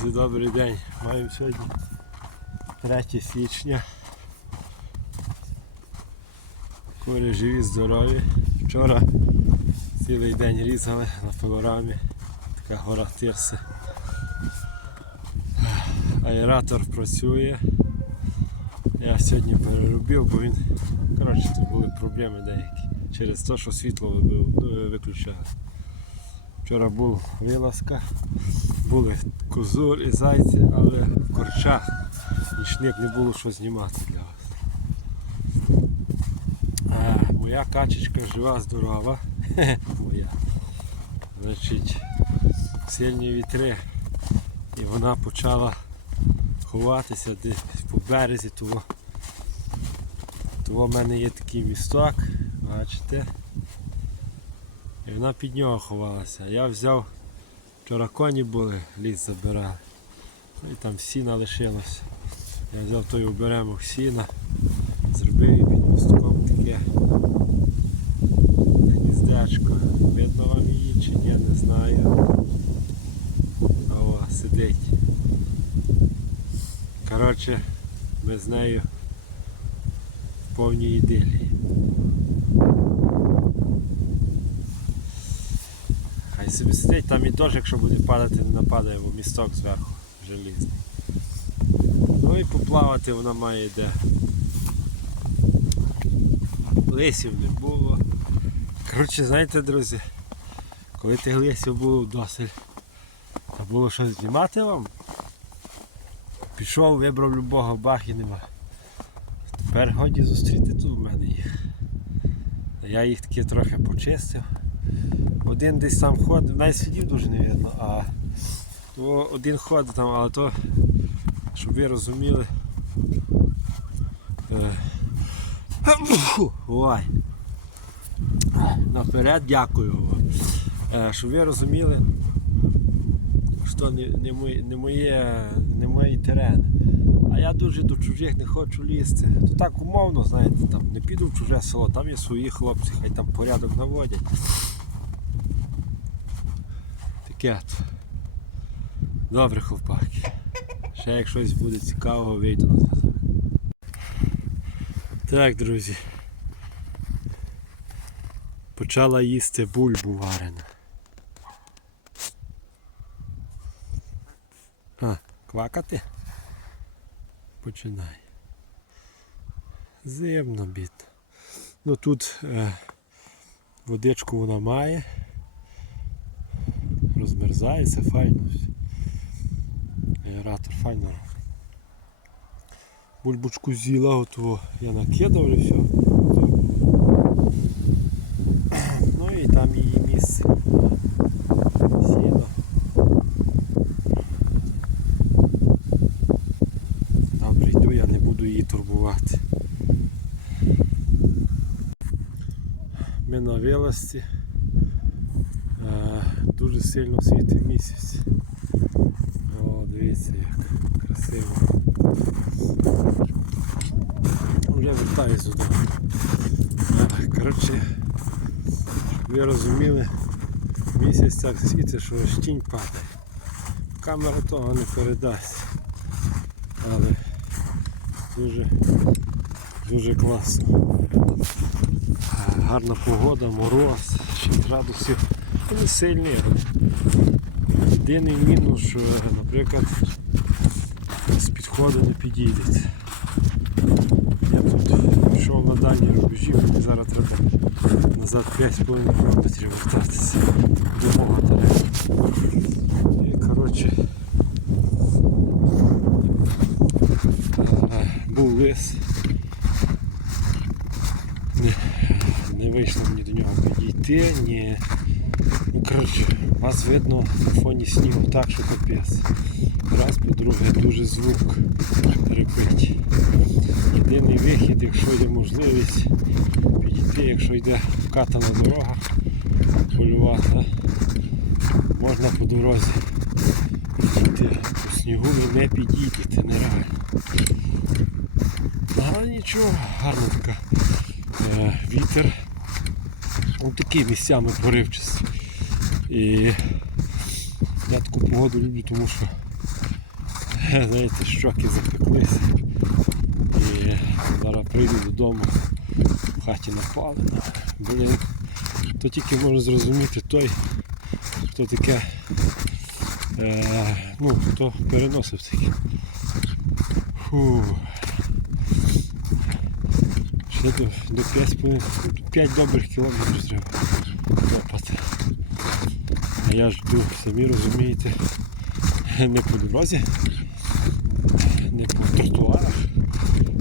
Друзі, добрий день. Маємо сьогодні 3 січня. Кури живі, здорові. Вчора цілий день різали на пилорамі. Така гора тирси. Аератор працює. Я сьогодні переробив, бо він. Коротше, тут були проблеми деякі. Через те, що світло вибив- виключали. Вчора був вилазка, були козур і зайці, але в корчах нічник не було що знімати для вас. А, моя качечка жива, здорова. моя. Значить, сильні вітри. І вона почала ховатися десь по березі, того. Того в мене є такий місток, бачите. І вона під нього ховалася. Я взяв, вчора коні були, ліс забирав. Ну, І там сіна лишилось. Я взяв той оберемок сіна, зробив її під мостком таке гніздечко. Видно вам її чи ні, не знаю. О, сидить. Коротше, ми з нею в повній ідилії. Собі сидить, там і дощ, якщо буде падати, не нападає, бо місток зверху желізний. Ну і поплавати вона має де. Лисів не було. Коротше, знаєте, друзі, коли тих лисів було досить, та було щось знімати вам. Пішов, вибрав любого, бах і нема. Тепер годі зустріти тут в мене їх. Я їх таки трохи почистив. Один десь там ходив, навіть слідів дуже не видно, а то один ходить там, але то, щоб ви розуміли. е, Ой. Наперед дякую вам. Е, Щоб ви розуміли, що не, не, не, моє, не мої терени. А я дуже до чужих не хочу лізти. То так умовно, знаєте, там не піду в чуже село, там є свої хлопці, хай там порядок наводять. Таке. от. Добре, хлопаки. Ще як щось буде цікавого, вийду на зв'язок. Так, друзі. Почала їсти бульбу варену. А, квакати? Починай. Зимно бід. Ну тут е, водичку вона має. Розмерзається, файно. Аератор файно. Бульбочку з'їла, готово. Я накидав вже все. Ну і там її місце. Сіно. Добре, я не буду її турбувати. Ми на вилазці. Дуже сильно світить місяць. О, дивіться як красиво. Вже вертаюсь. Е, Коротше, ви розуміли, місяць так світить, що тінь падає. Камера того не передасть. Але дуже, дуже класно. Гарна погода, мороз, 6 градусів. Не сильний. Єдиний мінус, що, наприклад, з підходу не підійдеться. Я тут пішов на дальні рубежі, мені зараз треба назад 5,5 км вертатися до мого. І коротше е, був лис. Не, не вийшло мені до нього підійти, ні. Ну, коротше, вас видно на фоні снігу так, що капець. Раз, по-друге, дуже звук репить. Єдиний вихід, якщо є можливість підійти, якщо йде вкатана дорога, полювати, можна по дорозі підійти. По снігу ви не підійдете, нереально. Але нічого, гарна така е, вітер. Ну, такий місцями поривчастий. І я таку погоду люблю, тому що знаєте, щоки запеклися. І зараз прийду додому, в хаті напалено. Блін, то тільки може зрозуміти той, хто таке, е, ну, хто переносив таке. Фу. Ще до, до 5, 5 добрих кілометрів треба копати. А я ж йду, самі розумієте, не по дорозі, не по тротуарах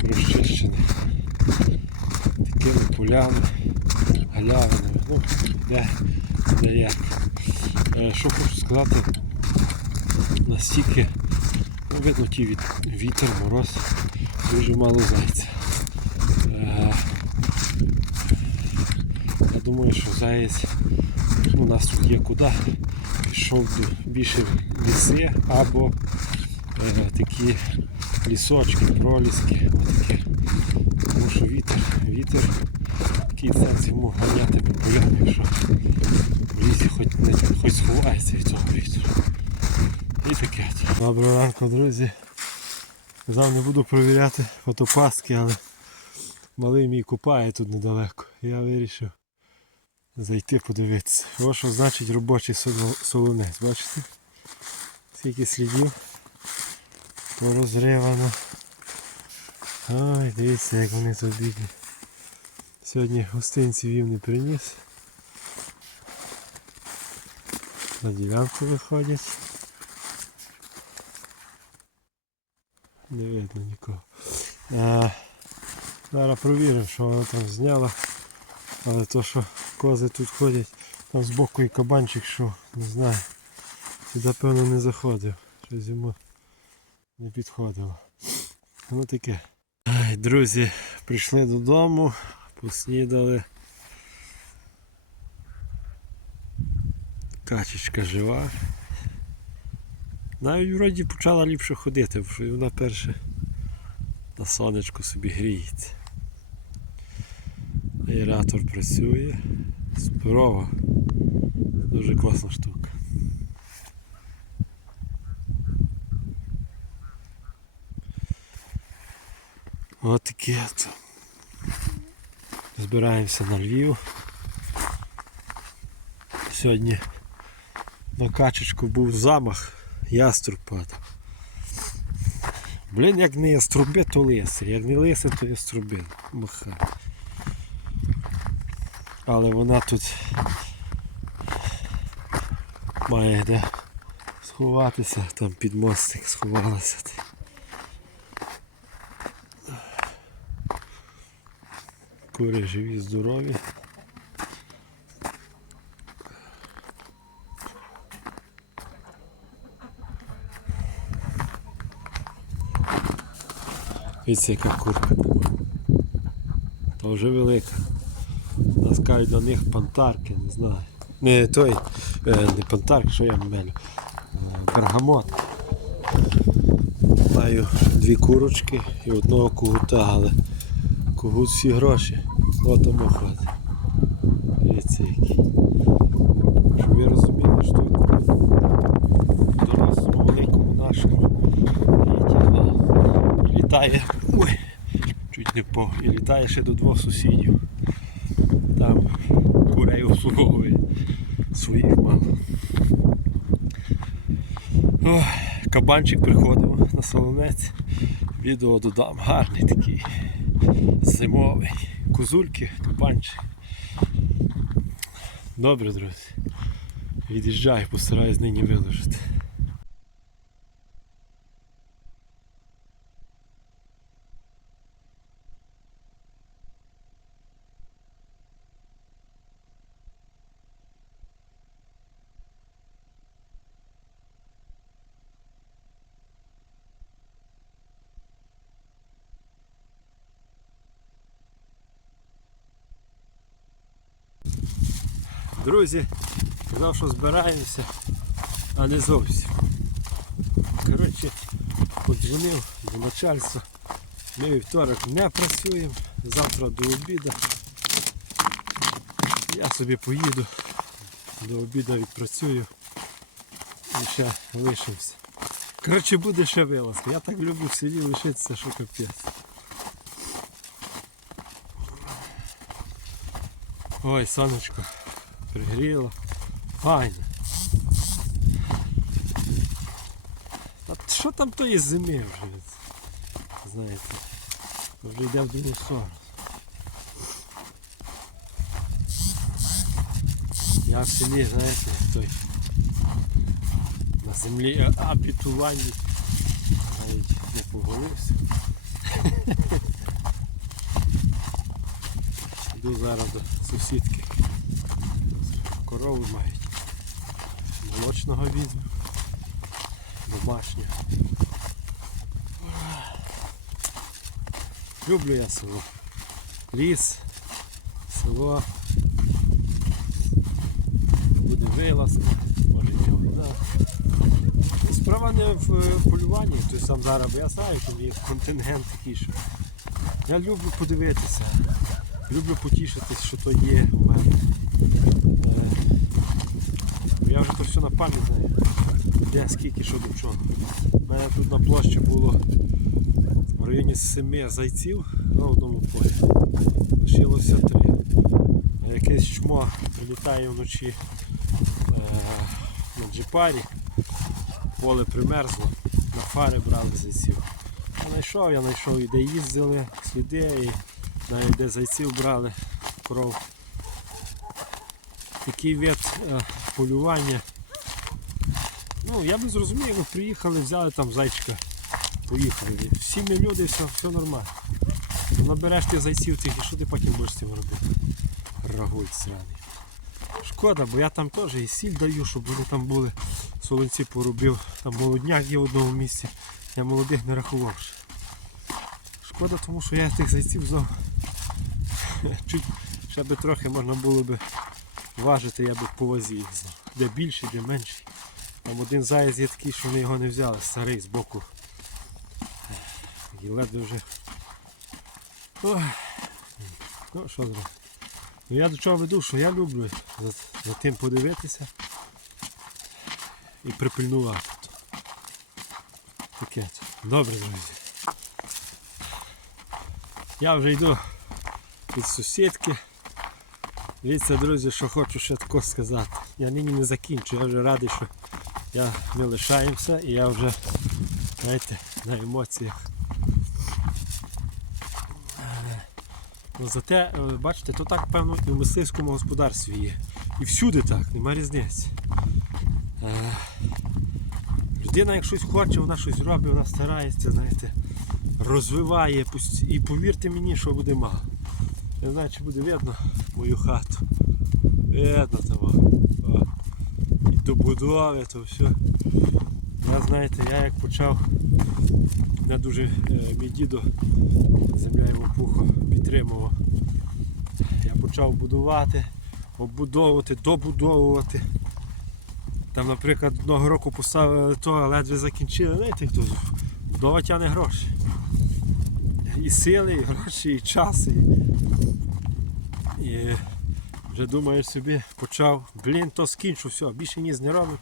розчищених. Такими полями, галявинами, ну, де, де як. Е, Що хочу сказати, настільки ну, видно ті від, вітер, мороз, дуже мало зайця. Е, Я думаю, що заєць у нас тут є куди. Пішов більше ліси або е, такі лісочки, проліски. Отакі. Тому що вітер, вітер, такий сенс йому ганяти по полям, якщо в лісі хоч, не, хоч сховається від цього вітру. І таке. Доброго ранку, друзі. Казав, не буду провіряти фотопастки, але малий мій купає тут недалеко. Я вирішив зайти подивитися. Ось що значить робочий солонець. Бачите? Скільки слідів порозривано. Ой, дивіться, як вони тут бідні. Сьогодні гостинців їм не приніс. На ділянку виходять. Не видно нікого. А, зараз провіримо, що вона там зняла. Але то, що кози тут ходять, там збоку і кабанчик, що не знаю. Сюди певно не заходив. Щось йому не підходило. Ну таке. Ай, друзі, прийшли додому, поснідали. Качечка жива. Навіть вроді почала ліпше ходити, бо вона перше на сонечку собі гріється. Аератор працює. Суперова. Дуже класна штука. Такі от. Збираємося на Львів. Сьогодні на качечку був замах, яструб падав. Блін, як не яструби, то лисий. Як не лисий, то яструби. Маха. Але вона тут має де сховатися, там під мостик сховалася. Кури живі, здорові. Дивіться, яка курка. Та вже велика. Нас кажуть до них пантарки, не знаю. Не той, е, не пантарк, що я мелю. Е, Бергамот. Маю дві курочки і одного кугута, але кугут всі гроші. От тому ходить. Щоб ви розуміли, що дорослому великому нашому літає. Ой, чуть не по. І літає ще до двох сусідів. Там курей обслуговує своїх мам. Кабанчик приходив на солонець. Відео додам. Гарний такий. Зимовий. Козульки, кабанчик. Добре, друзі. Від'їжджаю, постараюсь нині виложити. Друзі, казав, що збираємося, а не зовсім. Коротше, подзвонив до начальства. Ми вівторок не працюємо, завтра до обіду. Я собі поїду, до обіду відпрацюю і ще лишимося. Коротше, буде ще вилазка. Я так люблю в селі лишитися, що капець. Ой, сонечко пригріло. Файно. А що там тої зими вже? Знаєте, вже йде в другу сторону. Я в селі, знаєте, той на землі е, абітуванні навіть не поголився. Йду зараз до сусідки. Корову мають. Молочного візьму. Домашнього. Люблю я село. Ліс, село. Буде вилазка, може йти вода. Справа не в е, полюванні, хтось сам зараз, я знаю, що є контингент такий, що я люблю подивитися, люблю потішитись, що то є у мене. Е, Я вже то все на пам'ять знаю. Де скільки що до чого. У мене тут на площі було в районі семи зайців на одному полі. Лишилося три. Якесь чмо прилітає вночі е, на джипарі. Поле примерзло, на фари брали зайців. Я знайшов, я знайшов і де їздили, сліди, і навіть де зайців брали кров. Такий вид е, полювання. Ну, я би зрозумів, якби приїхали, взяли там зайчика, поїхали. Всі ми люди, все, все нормально. Ну, Набереш ти зайців тих і що ти потім будеш з цим робити? Рагуль сраний. Шкода, бо я там теж і сіль даю, щоб вони там були. Солонці поробив, там молодняк є в одному місці. Я молодих не рахував. Шкода, тому що я тих зайців знов. Чуть ще би трохи можна було би важити, я би по вазі. Де більший, де менший. Там один заяць є такий, що вони його не взяли, старий з боку. І ледве вже. Ой. Ну що зробити. Ну я до чого веду, що я люблю за, за тим подивитися і припильнувати. Таке. Добре, друзі. Я вже йду від сусідки. Дивіться, друзі, що хочу ще тако сказати. Я нині не закінчу, я вже радий, що я не лишаємося і я вже, знаєте, на емоціях. Ну, зате, е, бачите, то так певно і в мисливському господарстві є. І всюди так, нема різниці. Е, Людина, як щось хоче, вона щось робить, вона старається, знаєте, розвиває. І повірте мені, що буде мало. Не знаю, чи буде видно мою хату. Видно того. О. І добудови, то все. Я знаєте, я як почав, мене дуже е, мій дідо, земля йому пухо, підтримував. Я почав будувати, обудовувати, добудовувати. Там, наприклад, одного року поставили то, ледве закінчили. Знаєте, хто будова тягне гроші. І сили, і гроші, і час. І, і вже думаєш собі, почав, блін, то скінчу, все, більше ніс не робив.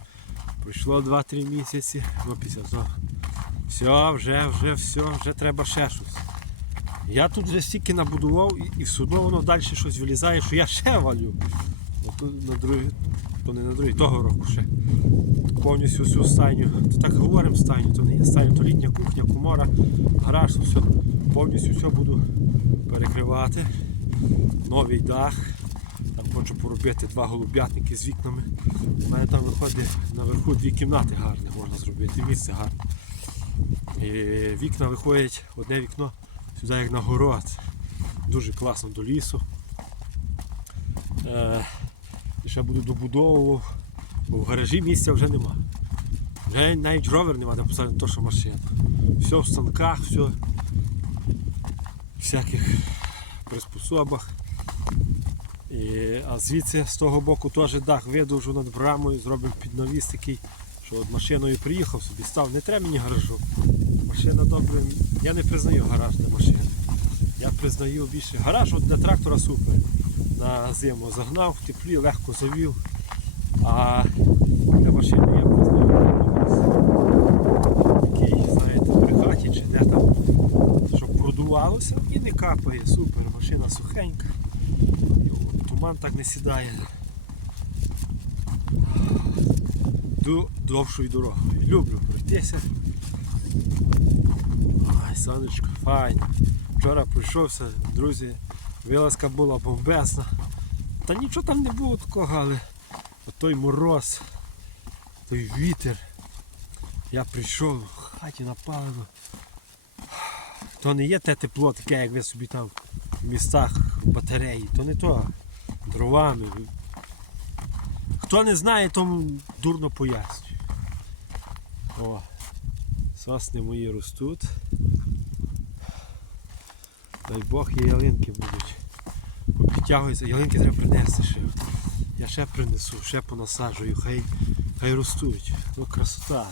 Пройшло 2-3 місяці, ну після того. Все, вже, вже, все, вже треба ще щось. Я тут вже стільки набудував і, і все одно воно далі щось вилізає, що я ще валю. От на другий, то не на другий, того року ще. Повністю всю стайню. То так говоримо стайню, то не є стайню, то літня кухня, комора, гараж, все. Повністю все буду перекривати. Новий дах. Там хочу поробити два голуб'ятники з вікнами. У мене там виходить наверху дві кімнати гарні можна зробити, місце гарне. І вікна виходять, одне вікно сюди як на город. Дуже класно до лісу. Ще буду добудовував, бо в гаражі місця вже нема. Вже навіть ровер нема, де то, що машина. Все в станках, все в всяких приспособах. І, а звідси з того боку теж дах видовжу над брамою, зробимо під навіс такий, що от машиною приїхав собі, став, не треба мені гаражу. Машина добре. Я не признаю гараж для машини. Я признаю більше. Гараж от для трактора супер на зиму загнав, в теплі, легко завів, а для машини я признав такий, знаєте, при хаті чи де там, щоб продувалося і не капає, супер, машина сухенька, туман так не сідає. До довшої дорогою. Люблю пройтися. Ай, сонечко, файно. Вчора прийшовся, друзі вилазка була бомбезна. Та нічого там не було такого, але той мороз, той вітер. Я прийшов, в хаті напалено. То не є те тепло, таке, як ви собі там в містах батареї, то не то. Дровами. Хто не знає, тому дурно пояснюю. О, сосни мої ростуть. Дай Бог і ялинки будуть. Підтягуються, ялинки треба принести ще. Я ще принесу, ще понасаджую, хай, хай ростуть. Ну красота.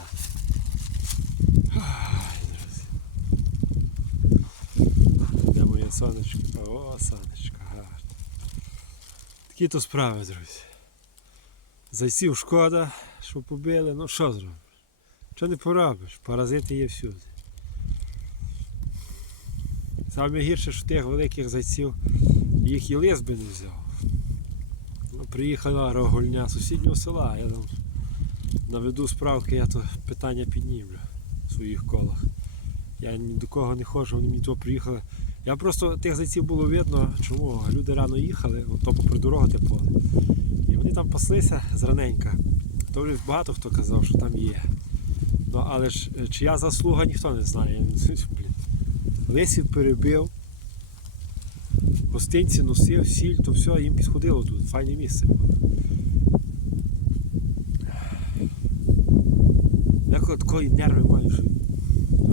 Де моє сонечко? О, сонечко, гарно. Такі то справи, друзі. Зайців шкода, що побили, ну що зробиш? Що не поробиш? Паразити є всюди. Саме гірше, що тих великих зайців їх і лис би не взяв. Ну, приїхала рогульня сусіднього села, я там наведу справки, я то питання піднімлю в своїх колах. Я ні до кого не ходжу, вони мені то приїхали. Я просто тих зайців було видно, чому люди рано їхали, то попри дорогу те поле. І вони там паслися зраненька. То вже багато хто казав, що там є. Ну але ж е, чия заслуга ніхто не знає. Блін. Лисів перебив, гостинці носив, сіль, то все, їм підходило тут, файне місце було. Деколи такої нерви маю, що.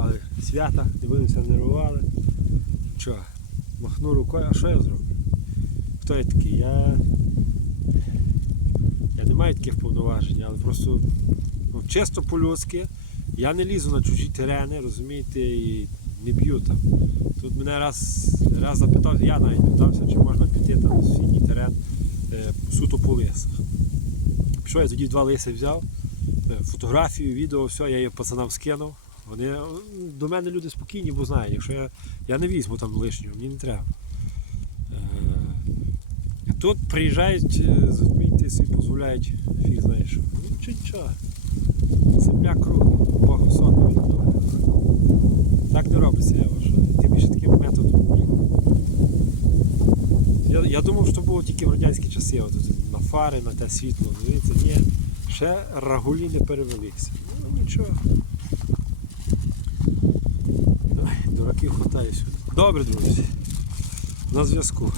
Але свята, будемося нервували. Що, махну рукою, а що я зроблю? Хто я такий? Я. Я не маю таких повноважень, але просто ну, чисто по-людськи. Я не лізу на чужі терени, розумієте, і не б'ю там. Тут мене раз, раз запитав, я навіть питався, чи можна піти там на сусідній терен е, суто по лисах. Пішов, я тоді два лиси взяв, е, фотографію, відео, все, я її пацанам скинув. Вони е, до мене люди спокійні, бо знають, якщо я, я не візьму там лишнього, мені не треба. Тут приїжджають, е, собі дозволяють фіг знає що. Ну чи нічого. Земля кругла, Бог високий. Так не робиться, я вважаю. Більше таким методом. Я, я думав, що було тільки в радянські часи, от, на фари, на те світло. Дивіться, ні, ще рагулі не перевелися. Ну нічого. Дураків хватає сюди. Добре, друзі. На зв'язку.